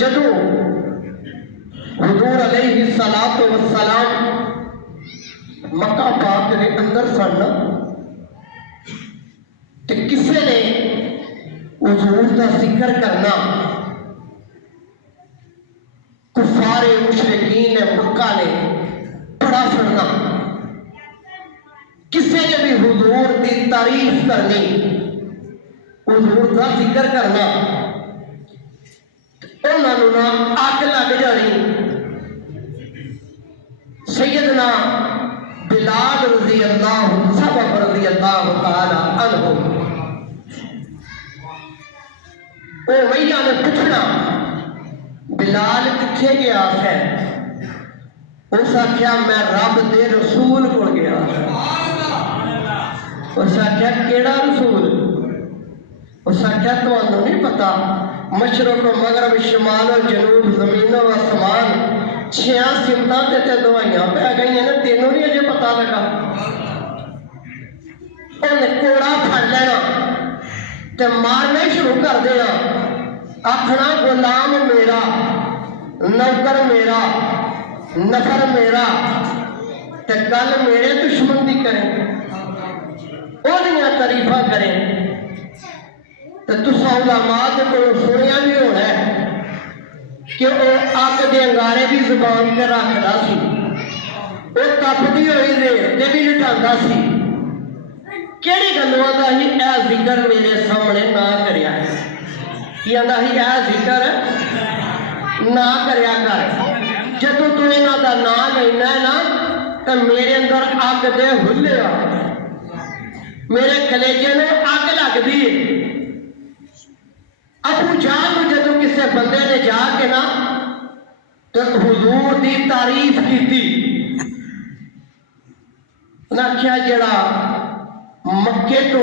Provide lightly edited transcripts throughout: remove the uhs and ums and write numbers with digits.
جدو حضور علیہ الصلوۃ والسلام مکہ پاک کے اندر سن تے کسے نے حضور کا ذکر کرنا کفار مشرکین مکہ نے بڑا سننا، کسے نے بھی حضور کی تعریف کرنی، حضور کا ذکر کرنا، انہوں نے اگ لگ جانی۔ سیدنا بلال رضی اللہ سبب رضی اللہ تعالی عنہ او میاں نے پوچھنا بلال کتنے گیا ہے؟ اس آخیا میں رب دے رسول کو گیا۔ اس آخیا کیڑا رسول؟ اس آخیا تمہیں نہیں پتا مشرق و مغرب شمال و جنوب زمین و آسمان 6 سمتاں تے دوائیاں پہ گئی ہیں، تینوں نہیں اجے پتا لگا؟ انہیں کوڑا پھڑ لینا تے مارنا ہی شروع کر دینا، آخنا غلام میرا، نوکر میرا، نفر میرا، تے گل میرے دشمن دی کریں، انہیاں تعریفاں کریں۔ تو تساں علماء دے کولوں سنیا بھی ہونا ہے کہ وہ اگ دے انگارے بھی زبان تے رکھدا سی، وہ تپدی ہوئی ریت تے بھی لٹاندا سی۔ کیڑی گلوں دا ہی اے ذکر میرے سامنے نہ کریا ہے، کی آندا ہی اے ذکر نہ کریا کر، جدوں تو انہاں دا نام لینا ہے نا تے میرے اندر اگ دے ہلے آ، میرے کلیجے نوں اگ لگدی ہے۔ ابو جہل جدو کسے بندے نے جا کے نا تو حضور دی تعریف کی تھی، انہاں کیا جڑا مکے تو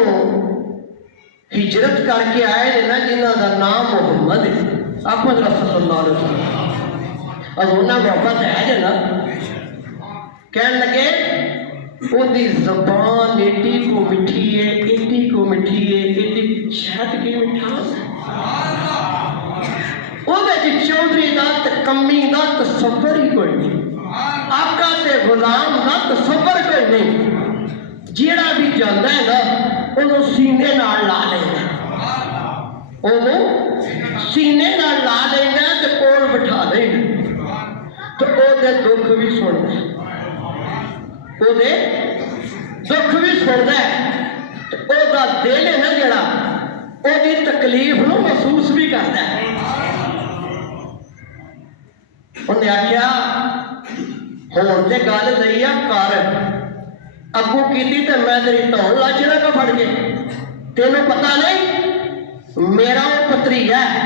ہجرت کر کے آئے نے نا جنہاں دا نام محمد ہے، احمد رسول اللہ علیہ وسلم، اور انہاں محبت ہے جو نا، کہنے لگے ان دی زبان ایٹی کو مٹھی ہے، ایٹی کو مٹھی ہے، ایٹی شہد کی مٹھاس ہے، وہ چودھری دا کمی دا تصور ہی کوئی نہیں، آقا تے غلام دا تصور کوئی نہیں، جیڑا بھی جاندہ ہے نا انہوں سینے نال لا لینا، انہوں سینے نال لا لینا تے کول بٹھا لینا، تو او دے دکھ بھی سن دے، او دے دکھ بھی سن دے، تو او دا دل ہے نا جڑا او دی تکلیف نو محسوس بھی کرتا ہے۔ انہیں آخیا ہون تے گل لئی آ کر، اگوں کیتی تے میں تیری دھون لاچنا کا پھڑ کے، تینوں پتہ نہیں میرا وہ پتریجا ہے،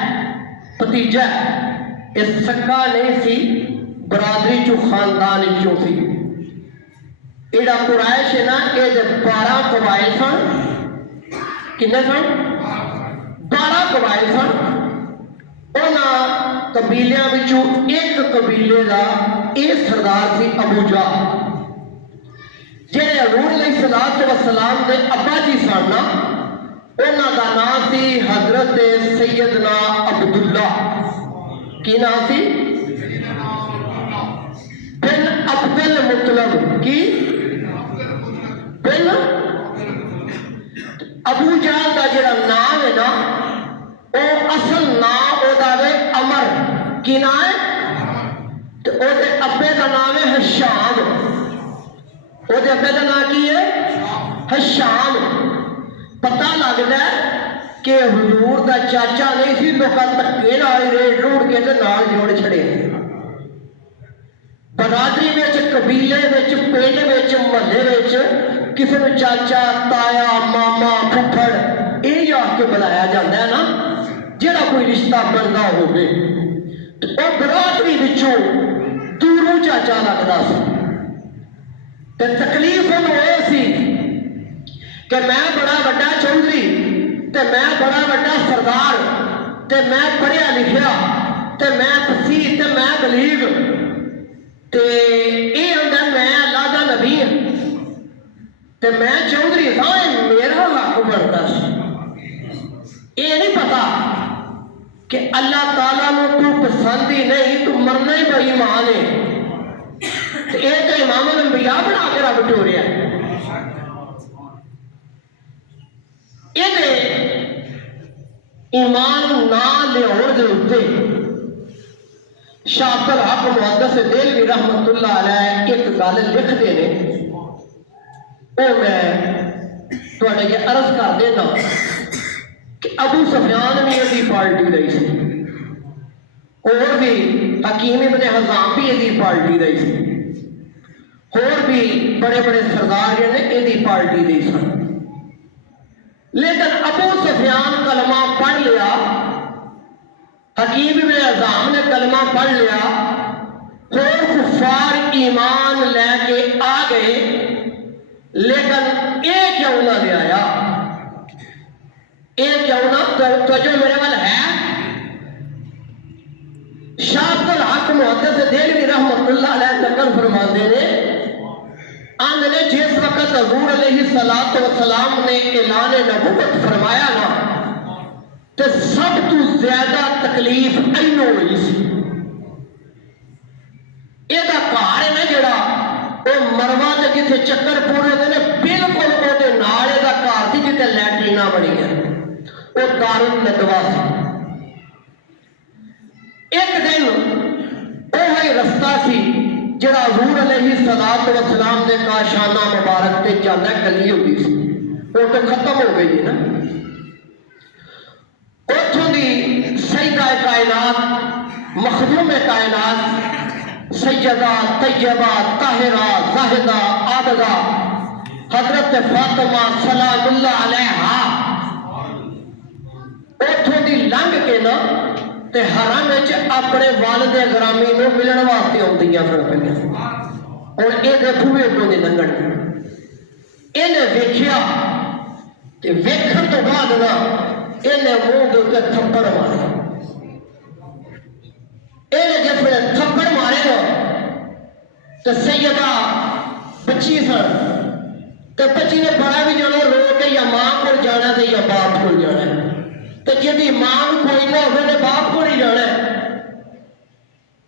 اس سکا نہیں سی، برادری چو خاندان چو سی، ایڈا قرائش ہے نا کہ 12 قبائل سن، کنے سن؟ 12 قبائل سن، انہاں قبیلیاں وچوں ایک قبیلے دا اے سردار سی ابو جہل، جڑے حضور علیہ السلام دے ابا جی سن نا، انہاں دا نام سی حضرت سیدنا عبداللہ، کی نام سی؟ بن عبد المطلب، کی؟ بن ابو جہل دا جڑا نام ہے نا او اصل نام او دا وے عمر، کی نام ہے؟ تو او دے ابے دا نام ہے حشام، او دے ابے دا نام کی ہے؟ حشام۔ پتہ لگدا ہے کہ حضور دا چاچا نہیں سی، لوکاں تکے نال ریڑھ روڑ کے تے نال جوڑ چھڑے، برادری وچ، قبیلے وچ، پنڈ وچ، محلے وچ کسی نو چاچا، تایا، ماما، پھپھڑ یہ آ کے بلایا جاتا ہے نا، جڑا کوئی رشتہ بنتا ہوگے، تو وہ برادری وچوں دوروں چاچا لگتا سی، تے تکلیف انہوں یہ سی کہ میں بڑا وڈا چودھری، تے میں بڑا وڈا سردار، تے میں پڑھیا لکھیا، تے میں فصیح، تے میں بلیغ، تے یہ اندر میں اللہ دا نبی ہوں، تے میں چودھری تھا، میرا حق بنتا سی۔ یہ نہیں پتا کہ اللہ تعالیٰ نے تو نہیں تو مرنا ہی بےایمان ہے. یہ تو امام الانبیاء بنا کے رب ٹوریا. یہ ایمان نہ لیاؤن دے اوتے شاہ عبد الحق محدث دہلوی رحمت اللہ علیہ ایک گل لکھتے ہیں. وہ میں تھوڑے یہ عرض کر دینا کہ ابو سفیان بھی یہ پارٹی رہی سی, اور بھی حکیم ابن حزام بھی یہ پارٹی رہی سی, اور بھی بڑے بڑے سردار نے یہ پارٹی دی سن. لیکن ابو سفیان کلمہ پڑھ لیا, حکیم ابن حزام نے کلمہ پڑھ لیا, اور کفار ایمان لے کے آ گئے. لیکن یہ کیوں نہ لے آیا؟ یہ کیوں نہ توجہ میرے وال ہے؟ شاہ عبد الحق محدث دہلوی رحمت اللہ علیہ نقل فرماتے ہیں نے جس وقت حضور علیہ السلام نے اعلان نبوت فرمایا نا تو سب تو زیادہ تکلیف اینو ہوئی سی. یہ گھر ہے نا جڑا وہ مروا تے جتھے چکر پورے ہوتے ہیں بالکل وہ نال یہ گھر سی جتھے لیٹرینا بنی ہے, وہ دار الندوا سی. ایک دن وہی رستہ سی جڑا حضور علیہ السلام نے کاشانہ مبارک تے جانا گلی ہوتی سی, وہ تو ختم ہو گئی ہے نا. اتوں دی سیدہ کائنات مخدوم کائنات سیدہ طیبہ طاہرہ زاہدہ عابدہ حضرت فاطمہ سلام اللہ علیہا اتوں دی لنگ کے نا تے حرم وچ اپنے والد گرامی نو ملن واسطے آندیاں سن پئیاں. اور یہ بوئے اگوں دی لنگن انہیں ویکھیا تے ویکھن تو بعد نا انہیں منہ دے تے تھپڑ مارے. انہیں جس میں تھپڑ مارے نا تے سیدہ بچی سن تے بچی نے بڑا بھی جانا رو کے یا ماں کو جانا تے یا باپ کو جانا, تو جی ماں کوئی نہ ہوئے باپ کو نہیں جانا ہے.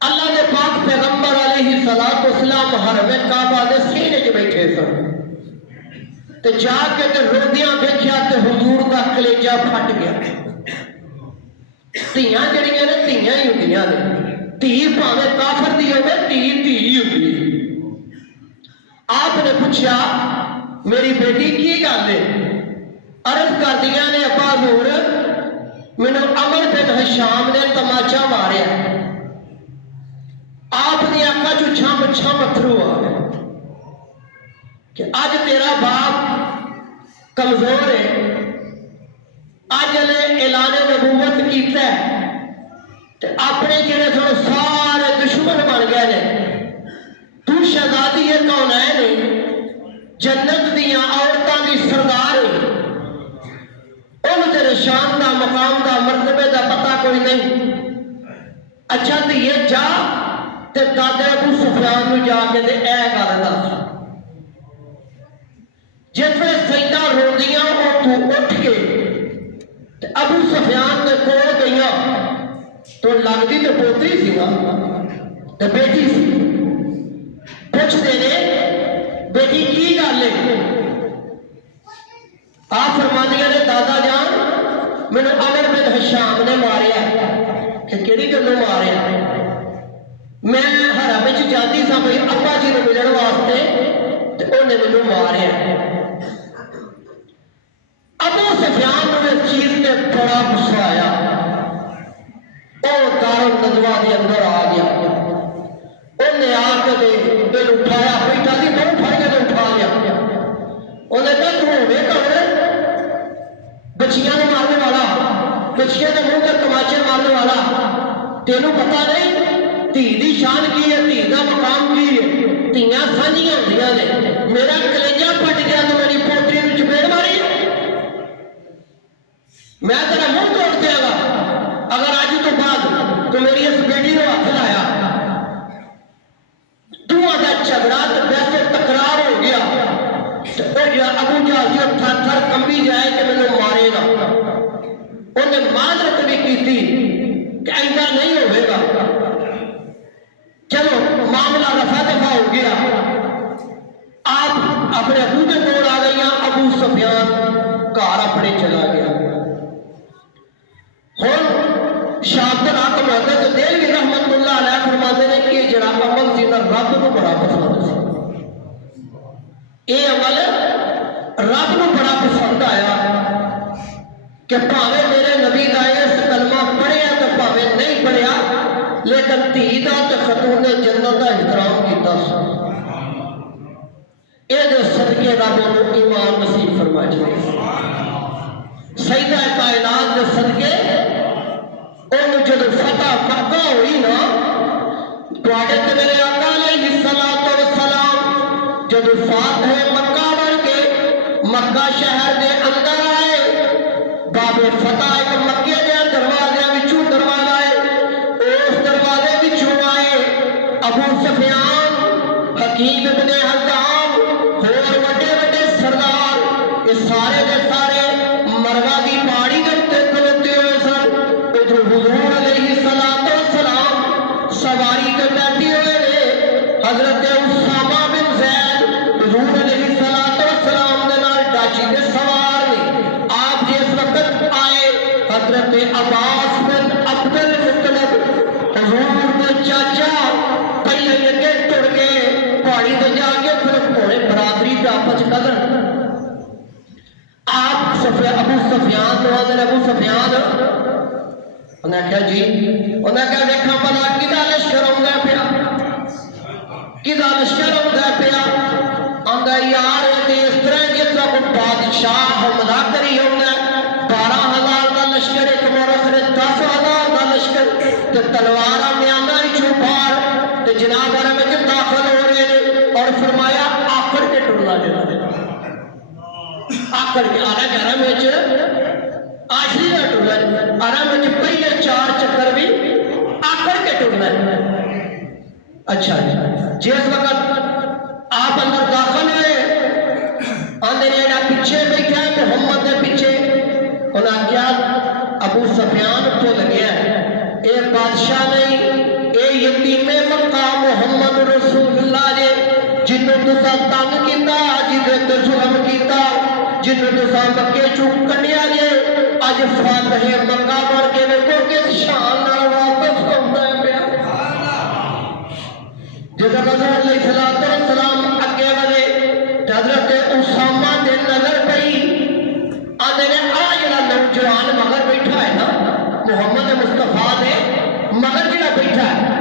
اللہ نے پاک پیغمبر علیہ السلام حرم کعبہ دے سینے چ بیٹھے سن تے جا کے تے روندیاں ویکھیا تے حضور دا کلیجہ پھٹ گیا. دھیاں جڑیاں نے دھیاں ہی ہوندیاں نے, دھی بھاویں کافر دی ہوے دھی دھی ہوندی. آپ نے پوچھا میری بیٹی کی گل ہے؟ عرض کر دیا نے ابا حضور مینو عمر بن ہشام نے تماچا ماریا. آپ نے آقا جو چھم چھم اتھرو آ گئے کہ اج تیرا باپ کمزور ہے, اج نے اعلان نبوت کیتا ہے تے اپنے جڑے سن سارے دشمن بن گئے نے. تو شہزادی ہے کون ہے جنت دیاں عورتاں دی سردار ہے, ان تیرے شان دا مقام دا مرتبے دا پتہ کوئی نہیں. اچھا دھیے جا تے دادے ابو سفیان نو جا کے تے اے گل دس. جس میں سیدہ روندیاں اتوں اٹھ کے تے ابو سفیان دے کول گئیاں تو لگتی تے پوتری سی نا تے بیٹی سی. پوچھتے نے بیٹی کی گل ہے؟ آپ فرماندیاں نے دادا جان مینو عمر بن ہشام نے ماریا. کہ کہڑی گلوں ماریا؟ میں حرم وچ جاندی سا بھئی ابا جی نو ملن واسطے تے انہیں مینو ماریا. ابو سفیان نو اس چیز تے بڑا غصہ آیا, وہ دار الندوا دے اندر آ گیا. انہیں آ کے دل اٹھایا, بیٹا دی بہو پھڑ کے اٹھا لیا. انہیں کہا تو ہوے کون؟ بچیاں نے مارنے والا, بچیاں کے منہ تے تماچے مارنے والا, تینوں پتہ نہیں دھی دی شان کی ہے, دھی دا مقام کی ہے؟ دھیاں سانجیاں ہوندیاں نے. میرا کلیجہ پھٹ گیا تو میری پوتری نو چپیڑ ماری, میں تیرا منہ توڑ دیا گا اگر آج تو بعد تو میری اس بیٹی نو ہاتھ لایا. دونوں کا جھگڑا تو ویسے تکرار ہو گیا. ابو جہل تھر تھر کمبی جائے کہ مینو مارے گا. انہیں معذرت بھی کی کہ ایسا نہیں ہوئے گا. چلو معاملہ رفع دفع ہو گیا، آپ اپنے ابو کے کول آ گئی، ابو سفیان گھر اپنے چلا گیا۔ ہوں شام کے رات محمد دہلوی رحمت اللہ علیہ فرماتے ہیں کہ جڑا عمل سی نا رب کو بڑا پسند سی، یہ عمل رب کو بڑا پسند آیا کہ بھاوے میرے نبی کا اس کلمہ پڑھیا تو بھاوے نہیں پڑھیا، لیکن دھی دا تے خاتون جنت کا احترام کیتا سی۔ یہ صدقے رب انہوں ایمان نصیب فرما چکے، سیدہ کائنات کے صدقے انہوں جب فتح مکہ ہوئی نا، تواڈے تے میرے آقا علیہ الصلوۃ والسلام جب فاتح مکہ بن کے مکہ شہر دے اندر آئے، باب فتح ایک مکے دے دروازے وچوں دروازہ ہے، اس دروازے وچوں آئے ابو سفیان، حکیم ابن حزام، اور وڈے وڈے سردار، یہ سارے دے سارے مروا دی پہاڑی دے اوتے کھلوتے ہوئے سن۔ ادھر حضور علیہ الصلوۃ والسلام سواری تے بیٹھے ہوئے نے، حضرت اسامہ بن زید حضور علیہ الصلوۃ والسلام دے نال ڈاچی دے سوار نے۔ آپ جس وقت آئے، حضرت عباس بن عبد المطلب حضور دے چاچا پہلے اگے ٹر گئے، پہاڑی تے جا کے پھر پونے برادری پہ آپس قدر آپ ابو سفیان تو آدھے ابو سفیان، انہیں کہا جی، انہیں کہا دیکھا پتا کدا لشکر آؤں پیا، کدا لشکر آؤں پیا، آندا یار یہ اس طرح جس طرح کوئی بادشاہ حملہ کری ہونا، 12,000 کا لشکر ایک مورخ نے 10,000 کا لشکر، تے تلوار میانا چوپار تے جناب عرب میں داخل ہو رہے ہیں، اور فرمایا آکڑ کے ٹرنا جنا دے، آکڑ کے عرب میں آخری نہ ٹرنا، عرب میں پہلے 4 چکر بھی آکڑ کے ٹرنا ہے۔ اچھا جس وقت آپ اندر داخل ہوئے، آندے نے پیچھے بیٹھا ہے محمد کے پیچھے، انہاں کیا ابو سفیان بھول گیا ہے، اے بادشاہ نہیں، اے یتیم مکہ محمد رسول اللہ جے، جنہوں تسا تنگ کیتا، جنہوں تے ظلم کیتا، جنہوں تسا مکے چوں کڈیا جے، اج فاتح مکہ بن کے ویکھو کس شان نال واپس ہو